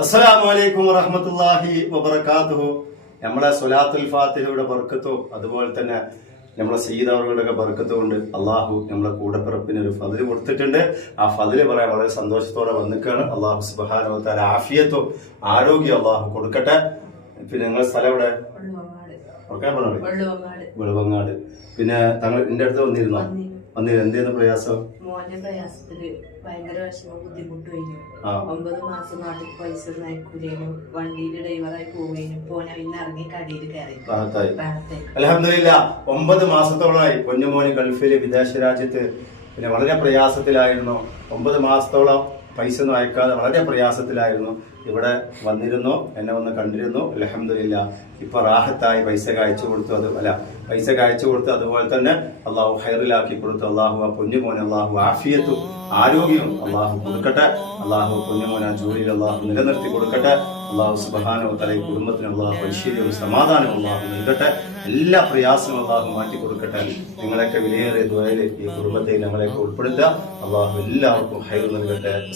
അസ്സലാമു അലൈക്കും വറഹ്മത്തുള്ളാഹി വബറകാതുഹു. നമ്മളെ സ്വലാത്തുൽ ഫാത്തിഹയുടെ ബർക്കത്തും അതുപോലെ തന്നെ നമ്മളെ സീതാവറുകളുടെ ബർക്കത്തോ കൊണ്ട് അള്ളാഹു നമ്മളെ കൂടപ്പിറപ്പിന് ഒരു ഫതിൽ കൊടുത്തിട്ടുണ്ട്. ആ ഫതിൽ പറയാൻ വളരെ സന്തോഷത്തോടെ വന്നിക്കാണ്. അള്ളാഹു സുബാനുവത്താല ആഫിയത്തും ആരോഗ്യം അള്ളാഹു കൊടുക്കട്ടെ. പിന്നെ നിങ്ങളെ സ്ഥലം ഇവിടെ പറഞ്ഞോളി വെളുവങ്ങാട് പിന്നെ തങ്ങൾ എന്റെ അടുത്ത് വന്നിരുന്നോ? വന്നിരുന്നു. എന്തേന്ന് പ്രയാസം? മോന്റെ പ്രയാസത്തിൽ ഭയങ്കര വിഷമം. ഒമ്പത് മാസം നാട്ടിൽ പൈസ നയിക്കുകയും വണ്ടിയിൽ ഡ്രൈവറായി പോവുകയും പോനെ പിന്നെ ഇറങ്ങി കടയിൽ കയറി. അലഹമില്ല ഒമ്പത് മാസത്തോളമായി പൊന്നുമോന് ഗൾഫിലെ വിദേശ രാജ്യത്ത്. പിന്നെ വളരെ പ്രയാസത്തിലായിരുന്നു. ഒമ്പത് മാസത്തോളം പൈസ ഒന്നും അയക്കാതെ വളരെ പ്രയാസത്തിലായിരുന്നു. ഇവിടെ വന്നിരുന്നു എന്നെ വന്ന് കണ്ടിരുന്നു. അലഹമില്ല ഇപ്പൊ റാഹത്തായി പൈസ അയച്ചു കൊടുത്തു. അത് അല്ല പൈസ അയച്ചു കൊടുത്തു അതുപോലെ തന്നെ അള്ളാഹു ഹൈറിലാക്കി കൊടുത്തു. അള്ളാഹു ആ പൊന്നുമോനെ അള്ളാഹു ആഫിയത്തും ആരോഗ്യവും അള്ളാഹു കൊടുക്കട്ടെ. അള്ളാഹു പൊന്നുമോനെ ആ ജോലിയിൽ അള്ളാഹു നിലനിർത്തി കൊടുക്കട്ടെ. അള്ളാഹു സുബഹാനോ തല കുടുംബത്തിന് അള്ളാഹു ഐശ്വര്യവും സമാധാനവും അള്ളാഹു നൽകട്ടെ. എല്ലാ പ്രയാസങ്ങളും അള്ളാഹു മാറ്റി കൊടുക്കട്ടെ. നിങ്ങളെയൊക്കെ വിലയേറിയ ദ്വയൽ ഈ കുടുംബത്തെ ഞങ്ങളെയൊക്കെ ഉൾപ്പെടുത്തുക. അള്ളാഹു എല്ലാവർക്കും ഹൈർ നൽകട്ടെ.